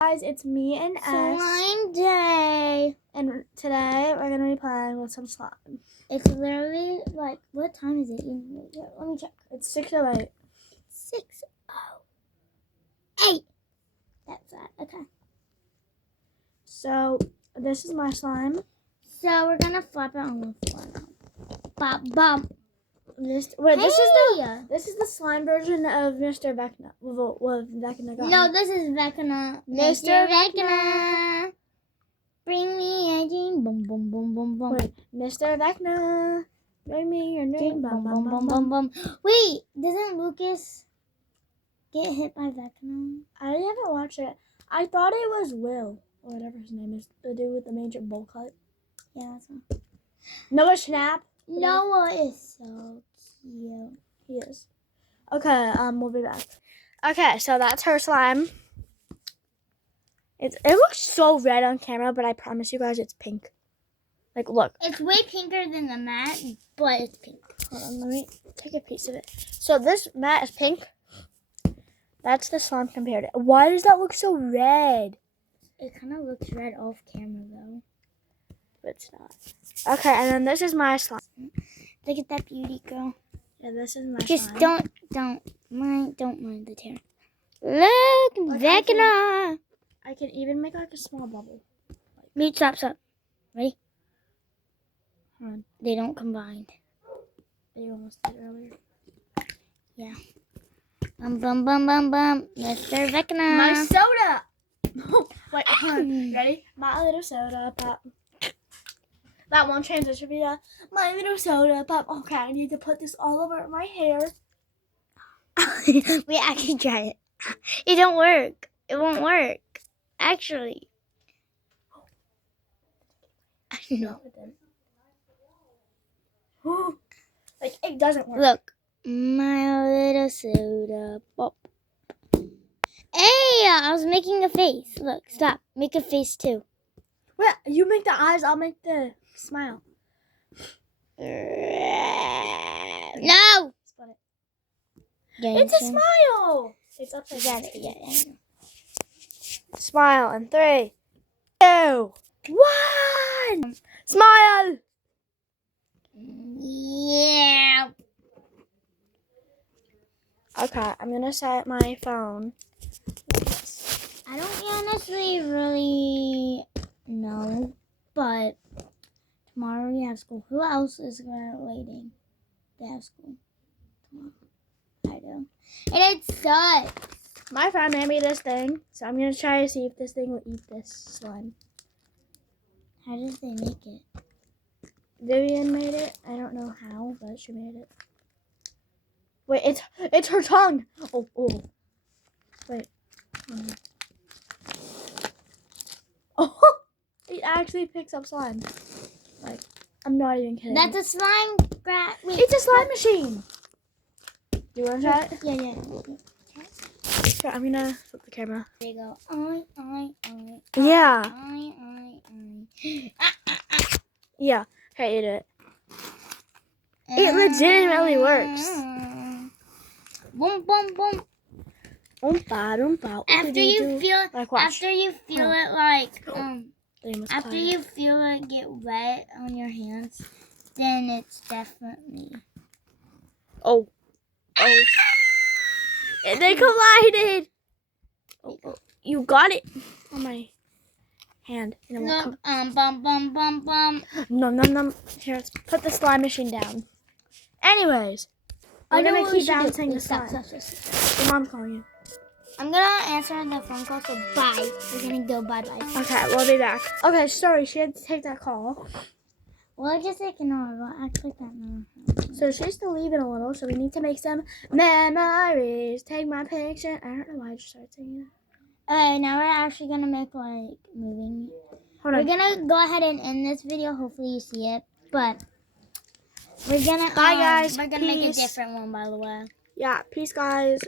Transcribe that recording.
Guys, it's me and S. Slime day. And today we're going to be playing with some slime. It's literally like, what time is it? Let me check. It's 6:08. 6:08. That's that. Okay. So, this is my slime. So, we're going to flop it on the floor now. Bop, bop. This is the slime version of Mr. Vecna. Vecna got. No, this is Vecna. Mr. Vecna. Bring me a dream. Boom, boom, boom, boom, boom. Wait, Mr. Vecna. Bring me your dream. Boom, boom, boom, boom, boom. Wait, doesn't Lucas get hit by Vecna? I haven't watched it. I thought it was Will, or whatever his name is, the dude with the major bowl cut. Yeah, that's one. Noah Schnapp. Noah is so cute. He is. Okay, we'll be back. Okay, so that's her slime. It looks so red on camera, but I promise you guys it's pink. Like, look. It's way pinker than the mat, but it's pink. Hold on, let me take a piece of it. So this mat is pink. That's the slime compared to. Why does that look so red? It kind of looks red off camera, though. But it's not. Okay, and then this is my slime. Look at that beauty, girl. Yeah, this is my Just slime. don't mind the tear. Look, Vecna. I can even make like a small bubble. Meat, stop. Ready? Hold on. They don't combine. You almost did earlier. Yeah. Bum, bum, bum, bum, bum. Mr. Vecna. My soda! Wait, hold on. Ready? My little soda pop. That one transition be my little soda pop. Okay, I need to put this all over my hair. We actually try it. It don't work. It won't work. Actually. I know. Like, it doesn't work. Look. My little soda pop. Hey, I was making a face. Look, stop. Make a face too. Wait, you make the eyes, I'll make the smile. No! Split it. Yeah, It's a smile! It's upside down. Yeah. Smile in 3, 2, 1! Smile! Yeah. Okay, I'm gonna set my phone. I don't honestly really know, but tomorrow we have school. Who else is waiting? They have school tomorrow. I do. And it sucks. My friend made me this thing, so I'm gonna try to see if this thing will eat this slime. How did they make it? Vivian made it. I don't know how, but she made it. Wait, it's her tongue. Oh. Wait. Oh, it actually picks up slime. Like, I'm not even kidding. That's a slime It's a slime machine. Do you want to try it? Yeah. Sure, I'm gonna flip the camera. They go, Yeah. I. Yeah. Okay, eat it. It legitimately works. Boom, boom, boom. Oompa. After you feel it, like, after you feel it get wet on your hands, then it's definitely. Oh. And they collided. Oh, you got it on my hand. Look, bum. Nom. Here, let's put the slime machine down. Anyways, I'm gonna keep bouncing the slime. Stop. Your mom's calling you. I'm gonna answer the phone call, so bye. We're gonna go bye. Okay, we'll be back. Okay, sorry, she had to take that call. Well, just ignore it. We'll act like that now. So she's still leaving a little, so we need to make some memories. Take my picture. I don't know why I just started singing that. Now we're actually gonna make moving. Hold on. We're gonna go ahead and end this video. Hopefully you see it, but we're gonna Bye, guys. We're gonna make a different one, by the way. Yeah, peace, guys.